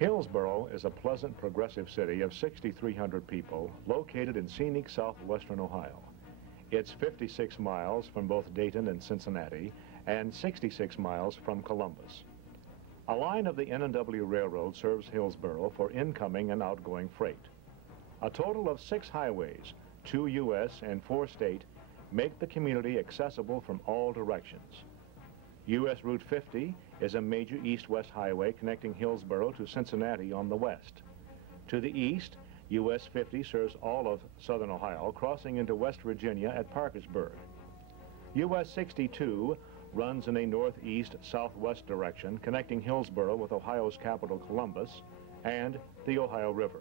Hillsboro is a pleasant, progressive city of 6,300 people located in scenic southwestern Ohio. It's 56 miles from both Dayton and Cincinnati and 66 miles from Columbus. A line of the N&W Railroad serves Hillsboro for incoming and outgoing freight. A total of 6 highways, 2 U.S. and 4 state, make the community accessible from all directions. U.S. Route 50 is a major east-west highway connecting Hillsboro to Cincinnati on the west. To the east, U.S. 50 serves all of southern Ohio, crossing into West Virginia at Parkersburg. U.S. 62 runs in a northeast-southwest direction, connecting Hillsboro with Ohio's capital, Columbus, and the Ohio River.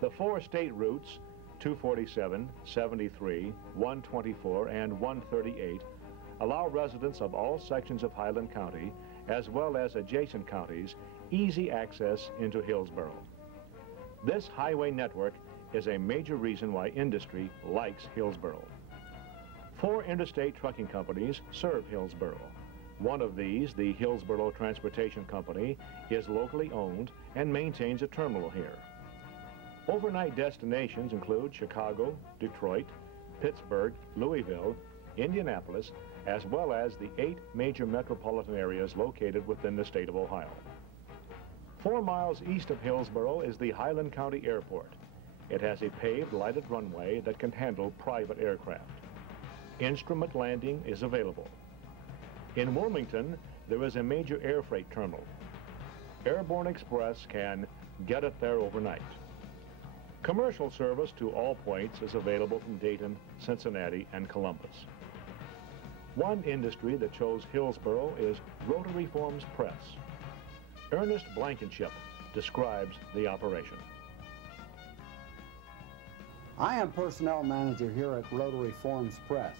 The 4 state routes, 247, 73, 124, and 138, allow residents of all sections of Highland County, as well as adjacent counties, easy access into Hillsboro. This highway network is a major reason why industry likes Hillsboro. 4 interstate trucking companies serve Hillsboro. One of these, the Hillsboro Transportation Company, is locally owned and maintains a terminal here. Overnight destinations include Chicago, Detroit, Pittsburgh, Louisville, Indianapolis, as well as the 8 major metropolitan areas located within the state of Ohio. 4 miles east of Hillsboro is the Highland County Airport. It has a paved, lighted runway that can handle private aircraft. Instrument landing is available. In Wilmington, there is a major air freight terminal. Airborne Express can get it there overnight. Commercial service to all points is available from Dayton, Cincinnati, and Columbus. One industry that chose Hillsboro is Rotary Forms Press. Ernest Blankenship describes the operation. I am personnel manager here at Rotary Forms Press.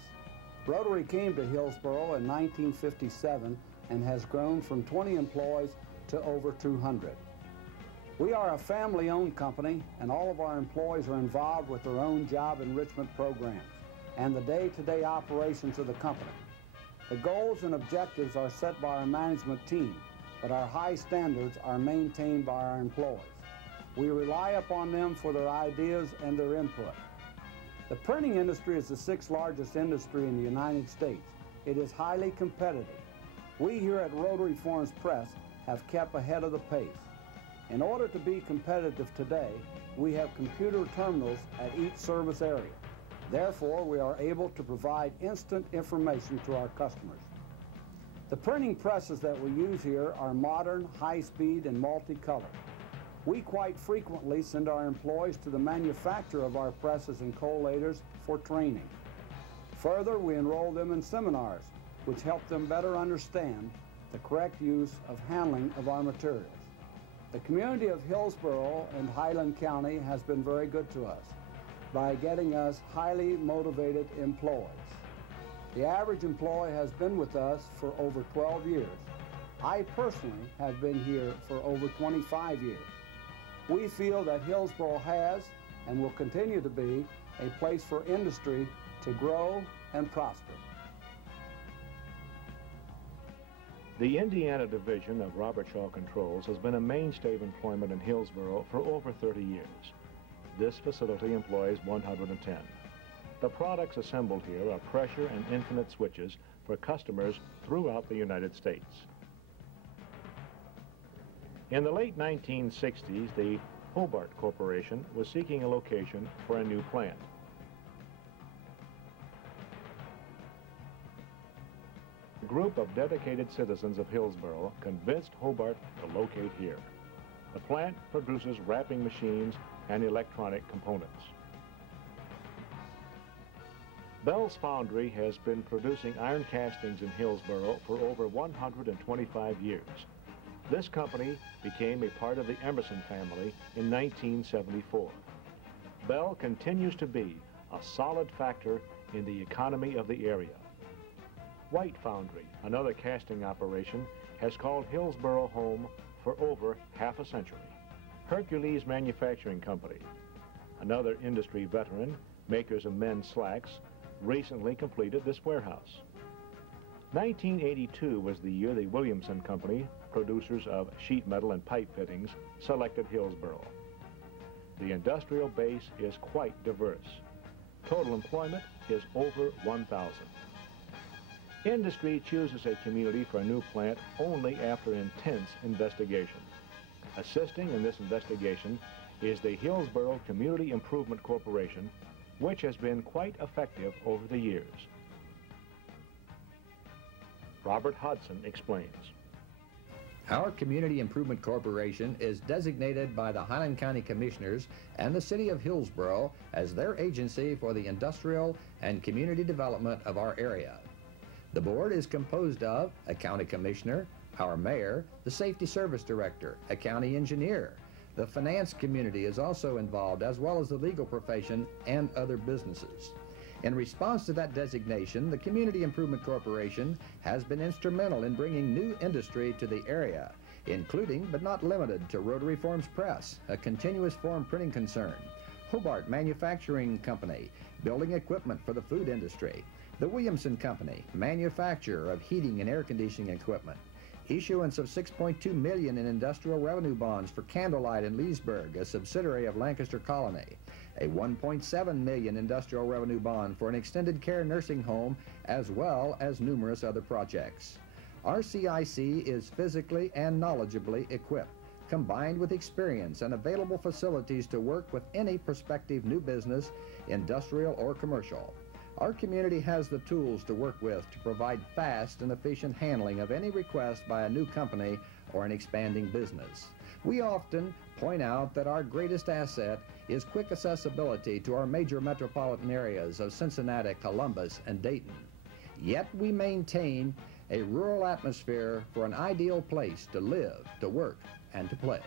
Rotary came to Hillsboro in 1957 and has grown from 20 employees to over 200. We are a family-owned company, and all of our employees are involved with their own job enrichment programs and the day-to-day operations of the company. The goals and objectives are set by our management team, but our high standards are maintained by our employees. We rely upon them for their ideas and their input. The printing industry is the 6th largest industry in the United States. It is highly competitive. We here at Rotary Forms Press have kept ahead of the pace. In order to be competitive today, we have computer terminals at each service area. Therefore, we are able to provide instant information to our customers. The printing presses that we use here are modern, high-speed, and multicolor. We quite frequently send our employees to the manufacturer of our presses and collators for training. Further, we enroll them in seminars, which help them better understand the correct use of handling of our materials. The community of Hillsboro and Highland County has been very good to us by getting us highly motivated employees. The average employee has been with us for over 12 years. I personally have been here for over 25 years. We feel that Hillsboro has and will continue to be a place for industry to grow and prosper. The Indiana division of Robert Shaw Controls has been a mainstay of employment in Hillsboro for over 30 years. This facility employs 110. The products assembled here are pressure and infinite switches for customers throughout the United States. In the late 1960s, the Hobart Corporation was seeking a location for a new plant. A group of dedicated citizens of Hillsboro convinced Hobart to locate here. The plant produces wrapping machines and electronic components. Bell's Foundry has been producing iron castings in Hillsboro for over 125 years. This company became a part of the Emerson family in 1974. Bell continues to be a solid factor in the economy of the area. White Foundry, another casting operation, has called Hillsboro home for over half a century. Hercules Manufacturing Company, another industry veteran, makers of men's slacks, recently completed this warehouse. 1982 was the year the Williamson Company producers of sheet metal and pipe fittings selected Hillsboro. The industrial base is quite diverse. Total employment is over 1,000. Industry chooses a community for a new plant only after intense investigation. Assisting in this investigation is the Hillsboro Community Improvement Corporation, which has been quite effective over the years. Robert Hodson explains. Our Community Improvement Corporation is designated by the Highland County Commissioners and the City of Hillsboro as their agency for the industrial and community development of our area. The board is composed of a county commissioner, our mayor, the safety service director, a county engineer. The finance community is also involved, as well as the legal profession and other businesses. In response to that designation, the Community Improvement Corporation has been instrumental in bringing new industry to the area, including but not limited to Rotary Forms Press, a continuous form printing concern, Hobart Manufacturing Company, building equipment for the food industry, the Williamson Company, manufacturer of heating and air conditioning equipment, issuance of $6.2 million in industrial revenue bonds for Candlelight in Leesburg, a subsidiary of Lancaster Colony, a $1.7 million industrial revenue bond for an extended care nursing home, as well as numerous other projects. Our CIC is physically and knowledgeably equipped, combined with experience and available facilities to work with any prospective new business, industrial or commercial. Our community has the tools to work with to provide fast and efficient handling of any request by a new company or an expanding business. We often point out that our greatest asset is quick accessibility to our major metropolitan areas of Cincinnati, Columbus, and Dayton. Yet we maintain a rural atmosphere for an ideal place to live, to work, and to play.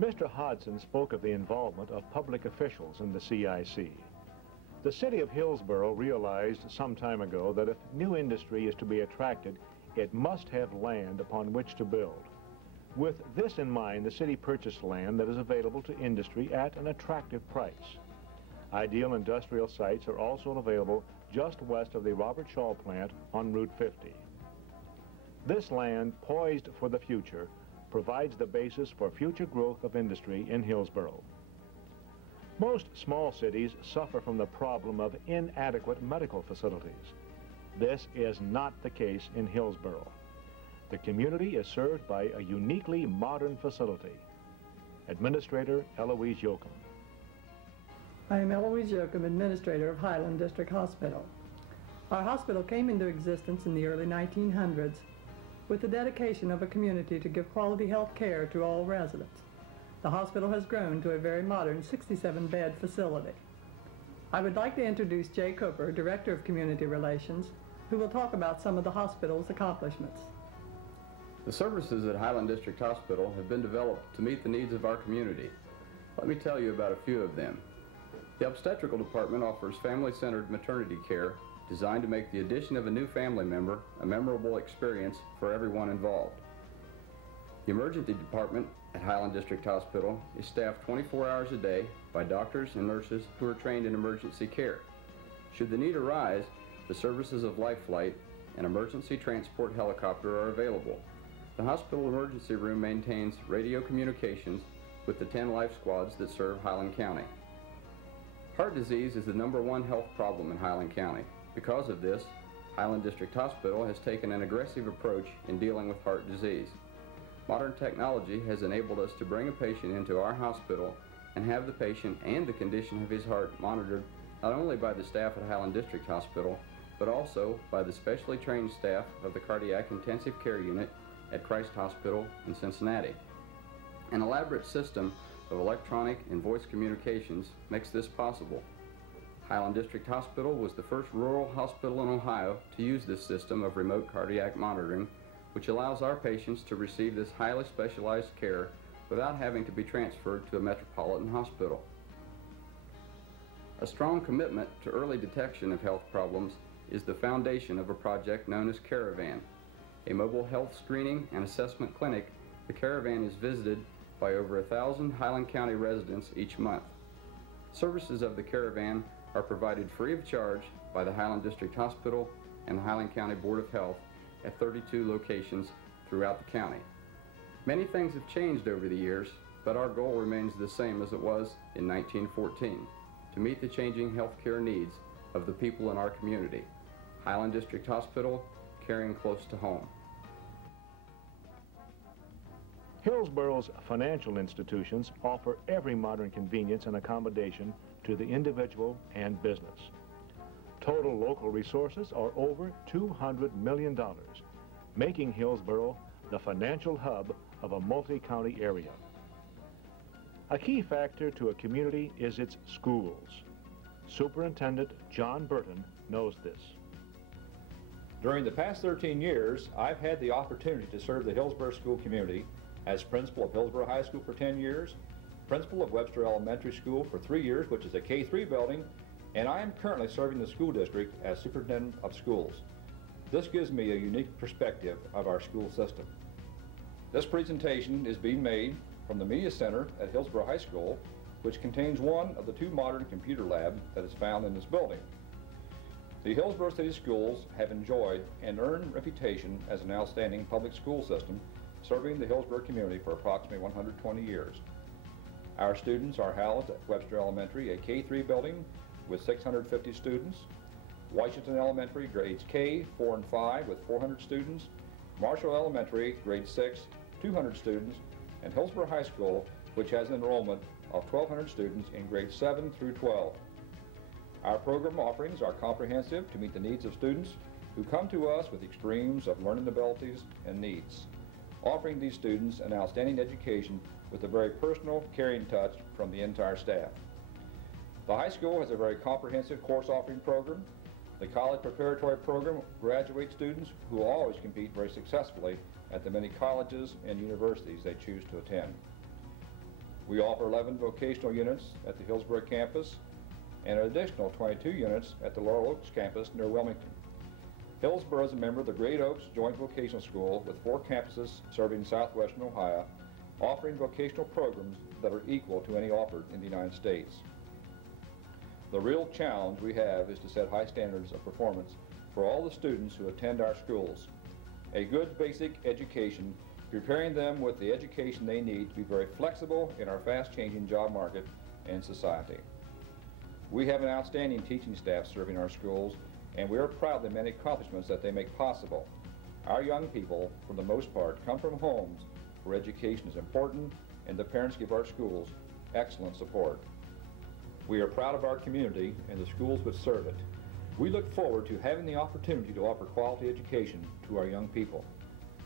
Mr. Hodson spoke of the involvement of public officials in the CIC. The city of Hillsboro realized some time ago that if new industry is to be attracted, it must have land upon which to build. With this in mind, the city purchased land that is available to industry at an attractive price. Ideal industrial sites are also available just west of the Robert Shaw plant on Route 50. This land, poised for the future, provides the basis for future growth of industry in Hillsboro. Most small cities suffer from the problem of inadequate medical facilities. This is not the case in Hillsboro. The community is served by a uniquely modern facility. Administrator Eloise Yoakum. I am Eloise Yoakum, Administrator of Highland District Hospital. Our hospital came into existence in the early 1900s with the dedication of a community to give quality health care to all residents. The hospital has grown to a very modern 67-bed facility. I would like to introduce Jay Cooper, Director of Community Relations, who will talk about some of the hospital's accomplishments. The services at Highland District Hospital have been developed to meet the needs of our community. Let me tell you about a few of them. The obstetrical department offers family-centered maternity care designed to make the addition of a new family member a memorable experience for everyone involved. The emergency department at Highland District Hospital is staffed 24 hours a day by doctors and nurses who are trained in emergency care. Should the need arise, the services of Life Flight and emergency transport helicopter are available. The hospital emergency room maintains radio communications with the 10 life squads that serve Highland County. Heart disease is the #1 health problem in Highland County. Because of this, Highland District Hospital has taken an aggressive approach in dealing with heart disease. Modern technology has enabled us to bring a patient into our hospital and have the patient and the condition of his heart monitored not only by the staff at Highland District Hospital, but also by the specially trained staff of the Cardiac Intensive Care Unit at Christ Hospital in Cincinnati. An elaborate system of electronic and voice communications makes this possible. Highland District Hospital was the first rural hospital in Ohio to use this system of remote cardiac monitoring, which allows our patients to receive this highly specialized care without having to be transferred to a metropolitan hospital. A strong commitment to early detection of health problems is the foundation of a project known as Caravan. A mobile health screening and assessment clinic, the Caravan is visited by over 1,000 Highland County residents each month. Services of the Caravan are provided free of charge by the Highland District Hospital and the Highland County Board of Health at 32 locations throughout the county. Many things have changed over the years, but our goal remains the same as it was in 1914, to meet the changing healthcare needs of the people in our community. Highland District Hospital, caring close to home. Hillsboro's financial institutions offer every modern convenience and accommodation to the individual and business. Total local resources are over $200 million, making Hillsboro the financial hub of a multi-county area. A key factor to a community is its schools. Superintendent John Burton knows this. During the past 13 years, I've had the opportunity to serve the Hillsboro school community as principal of Hillsboro High School for 10 years, principal of Webster Elementary School for 3 years, which is a K-3 building, and I am currently serving the school district as superintendent of schools. This gives me a unique perspective of our school system. This presentation is being made from the Media Center at Hillsboro High School, which contains one of the 2 modern computer labs that is found in this building. The Hillsboro City Schools have enjoyed and earned reputation as an outstanding public school system, serving the Hillsboro community for approximately 120 years. Our students are housed at Webster Elementary, a K-3 building with 650 students, Washington Elementary, grades K, 4, and 5 with 400 students, Marshall Elementary, grade 6, 200 students, and Hillsboro High School, which has an enrollment of 1,200 students in grades 7 through 12. Our program offerings are comprehensive to meet the needs of students who come to us with extremes of learning abilities and needs, offering these students an outstanding education with a very personal, caring touch from the entire staff. The high school has a very comprehensive course offering program. The college preparatory program graduates students who will always compete very successfully at the many colleges and universities they choose to attend. We offer 11 vocational units at the Hillsboro campus and an additional 22 units at the Laurel Oaks campus near Wilmington. Hillsboro is a member of the Great Oaks Joint Vocational School with 4 campuses serving southwestern Ohio, offering vocational programs that are equal to any offered in the United States. The real challenge we have is to set high standards of performance for all the students who attend our schools. A good basic education, preparing them with the education they need to be very flexible in our fast-changing job market and society. We have an outstanding teaching staff serving our schools, and we are proud of the many accomplishments that they make possible. Our young people, for the most part, come from homes where education is important, and the parents give our schools excellent support. We are proud of our community and the schools which serve it. We look forward to having the opportunity to offer quality education to our young people.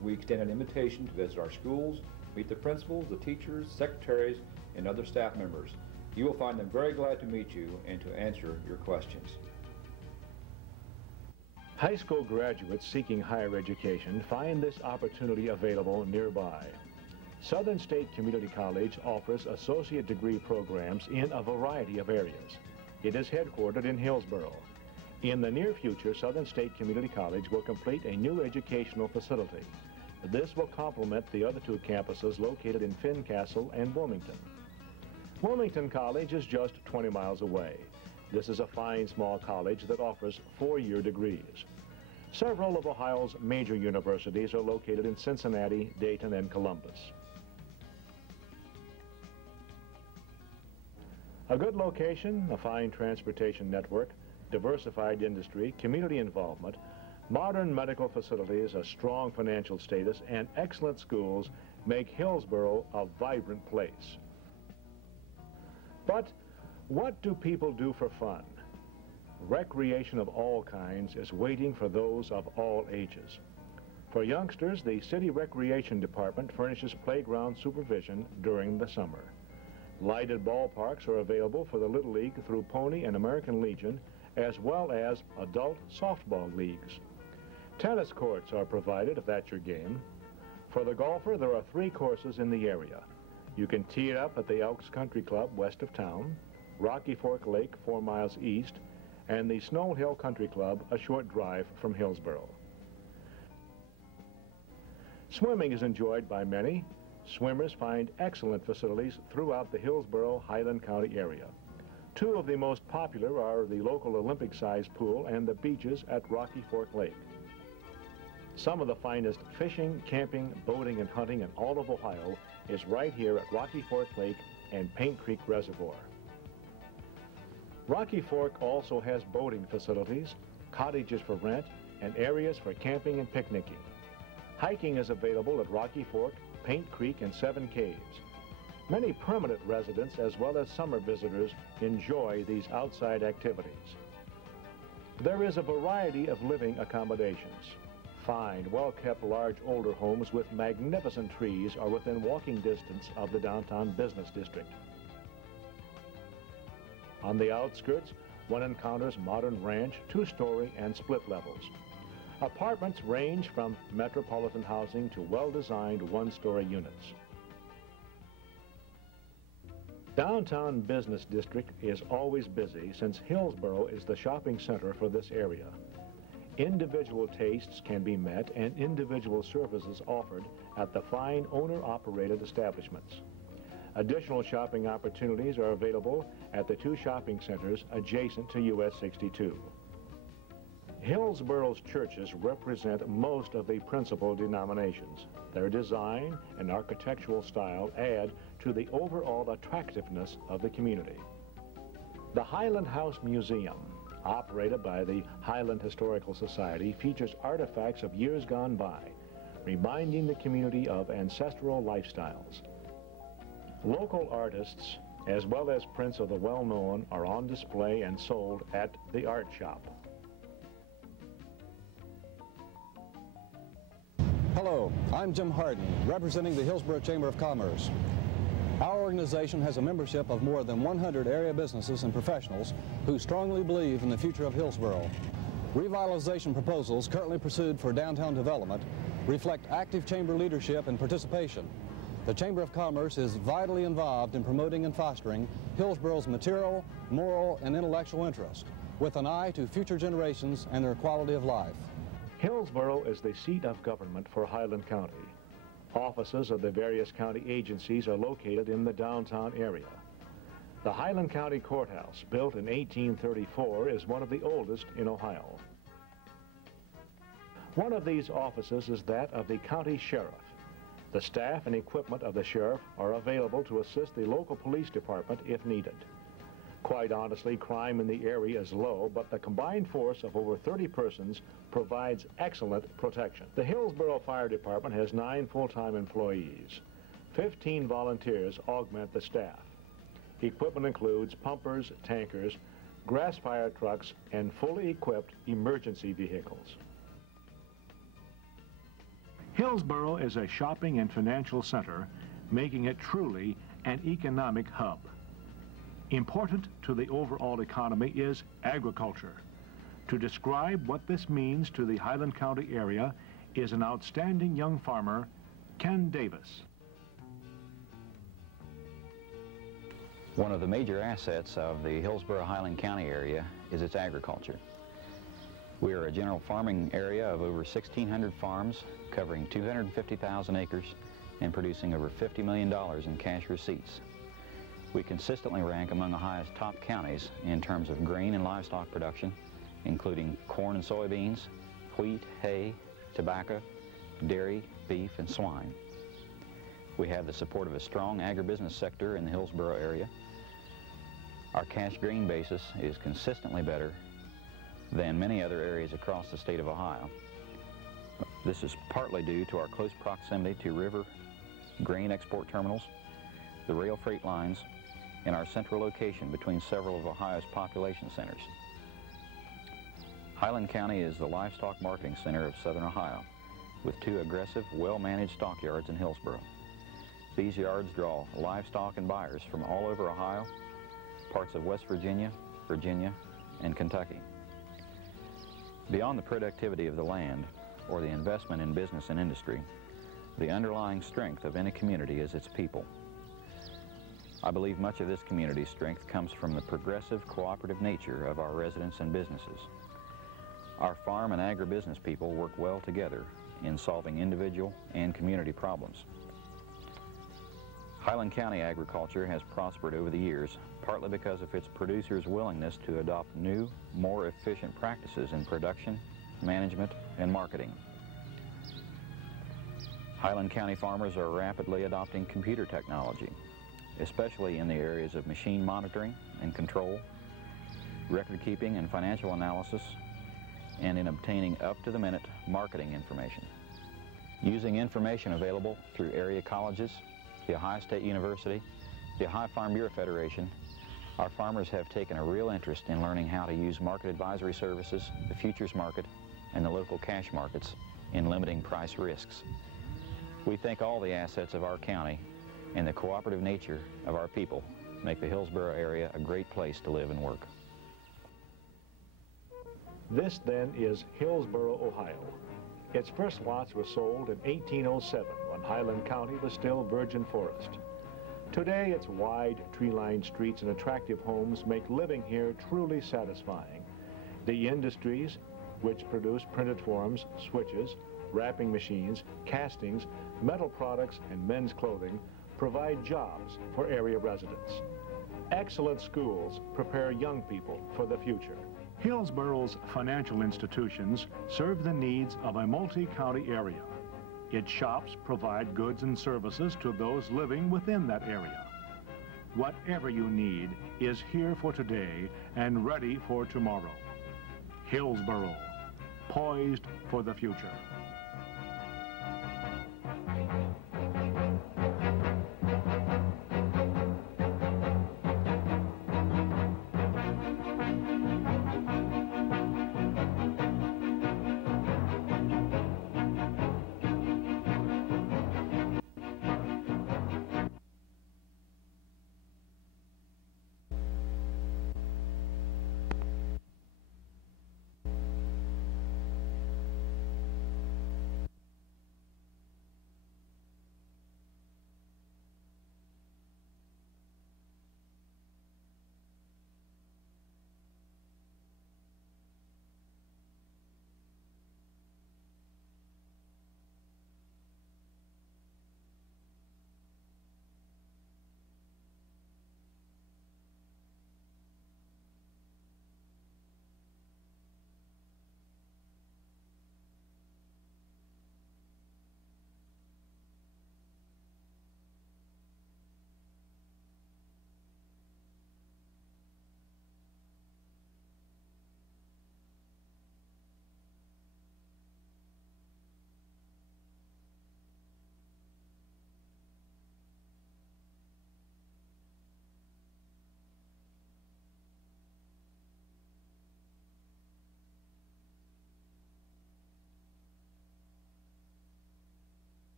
We extend an invitation to visit our schools, meet the principals, the teachers, secretaries, and other staff members. You will find them very glad to meet you and to answer your questions. High school graduates seeking higher education find this opportunity available nearby. Southern State Community College offers associate degree programs in a variety of areas. It is headquartered in Hillsboro. In the near future, Southern State Community College will complete a new educational facility. This will complement the other 2 campuses located in Fincastle and Wilmington. Wilmington College is just 20 miles away. This is a fine small college that offers 4-year degrees. Several of Ohio's major universities are located in Cincinnati, Dayton, and Columbus. A good location, a fine transportation network, diversified industry, community involvement, modern medical facilities, a strong financial status, and excellent schools make Hillsboro a vibrant place. But what do people do for fun? Recreation of all kinds is waiting for those of all ages. For youngsters, the City Recreation Department furnishes playground supervision during the summer. Lighted ballparks are available for the Little League through Pony and American Legion, as well as adult softball leagues. Tennis courts are provided if that's your game. For the golfer, there are 3 courses in the area. You can tee it up at the Elks Country Club west of town, Rocky Fork Lake 4 miles east, and the Snow Hill Country Club a short drive from Hillsboro. Swimming is enjoyed by many. Swimmers find excellent facilities throughout the Hillsboro-Highland County area. 2 of the most popular are the local Olympic-sized pool and the beaches at Rocky Fork Lake. Some of the finest fishing, camping, boating, and hunting in all of Ohio is right here at Rocky Fork Lake and Paint Creek Reservoir. Rocky Fork also has boating facilities, cottages for rent, and areas for camping and picnicking. Hiking is available at Rocky Fork, Paint Creek, and Seven Caves. Many permanent residents as well as summer visitors enjoy these outside activities. There is a variety of living accommodations. Fine, well-kept large older homes with magnificent trees are within walking distance of the downtown business district. On the outskirts, one encounters modern ranch, two-story, and split levels. Apartments range from metropolitan housing to well-designed one-story units. Downtown business district is always busy since Hillsboro is the shopping center for this area. Individual tastes can be met and individual services offered at the fine owner-operated establishments. Additional shopping opportunities are available at the two shopping centers adjacent to US 62. Hillsboro's churches represent most of the principal denominations. Their design and architectural style add to the overall attractiveness of the community. The Highland House Museum, operated by the Highland Historical Society, features artifacts of years gone by, reminding the community of ancestral lifestyles. Local artists, as well as prints of the well-known, are on display and sold at the art shop. Hello, I'm Jim Harden, representing the Hillsboro Chamber of Commerce. Our organization has a membership of more than 100 area businesses and professionals who strongly believe in the future of Hillsboro. Revitalization proposals currently pursued for downtown development reflect active chamber leadership and participation. The Chamber of Commerce is vitally involved in promoting and fostering Hillsboro's material, moral, and intellectual interest, with an eye to future generations and their quality of life. Hillsboro is the seat of government for Highland County. Offices of the various county agencies are located in the downtown area. The Highland County Courthouse, built in 1834, is one of the oldest in Ohio. One of these offices is that of the county sheriff. The staff and equipment of the sheriff are available to assist the local police department if needed. Quite honestly, crime in the area is low, but the combined force of over 30 persons provides excellent protection. The Hillsboro Fire Department has 9 full-time employees. 15 volunteers augment the staff. Equipment includes pumpers, tankers, grass fire trucks, and fully equipped emergency vehicles. Hillsboro is a shopping and financial center, making it truly an economic hub. Important to the overall economy is agriculture. To describe what this means to the Highland County area is an outstanding young farmer, Ken Davis. One of the major assets of the Hillsboro-Highland County area is its agriculture. We are a general farming area of over 1,600 farms, covering 250,000 acres and producing over $50 million in cash receipts. We consistently rank among Ohio's top counties in terms of grain and livestock production, including corn and soybeans, wheat, hay, tobacco, dairy, beef, and swine. We have the support of a strong agribusiness sector in the Hillsboro area. Our cash grain basis is consistently better than many other areas across the state of Ohio. This is partly due to our close proximity to river grain export terminals, the rail freight lines, and our central location between several of Ohio's population centers. Highland County is the livestock marketing center of southern Ohio, with 2 aggressive, well-managed stockyards in Hillsboro. These yards draw livestock and buyers from all over Ohio, parts of West Virginia, and Kentucky. Beyond the productivity of the land or the investment in business and industry, the underlying strength of any community is its people. I believe much of this community's strength comes from the progressive, cooperative nature of our residents and businesses. Our farm and agribusiness people work well together in solving individual and community problems. Highland County agriculture has prospered over the years, partly because of its producers' willingness to adopt new, more efficient practices in production, management, and marketing. Highland County farmers are rapidly adopting computer technology, especially in the areas of machine monitoring and control, record keeping and financial analysis, and in obtaining up-to-the-minute marketing information. Using information available through area colleges, the Ohio State University, the Ohio Farm Bureau Federation, our farmers have taken a real interest in learning how to use market advisory services, the futures market, and the local cash markets in limiting price risks. We think all the assets of our county and the cooperative nature of our people make the Hillsboro area a great place to live and work. This then is Hillsboro, Ohio. Its first lots were sold in 1807 when Highland County was still virgin forest. Today, its wide, tree-lined streets and attractive homes make living here truly satisfying. The industries, which produce printed forms, switches, wrapping machines, castings, metal products, and men's clothing, provide jobs for area residents. Excellent schools prepare young people for the future. Hillsboro's financial institutions serve the needs of a multi-county area. Its shops provide goods and services to those living within that area. Whatever you need is here for today and ready for tomorrow. Hillsboro, poised for the future.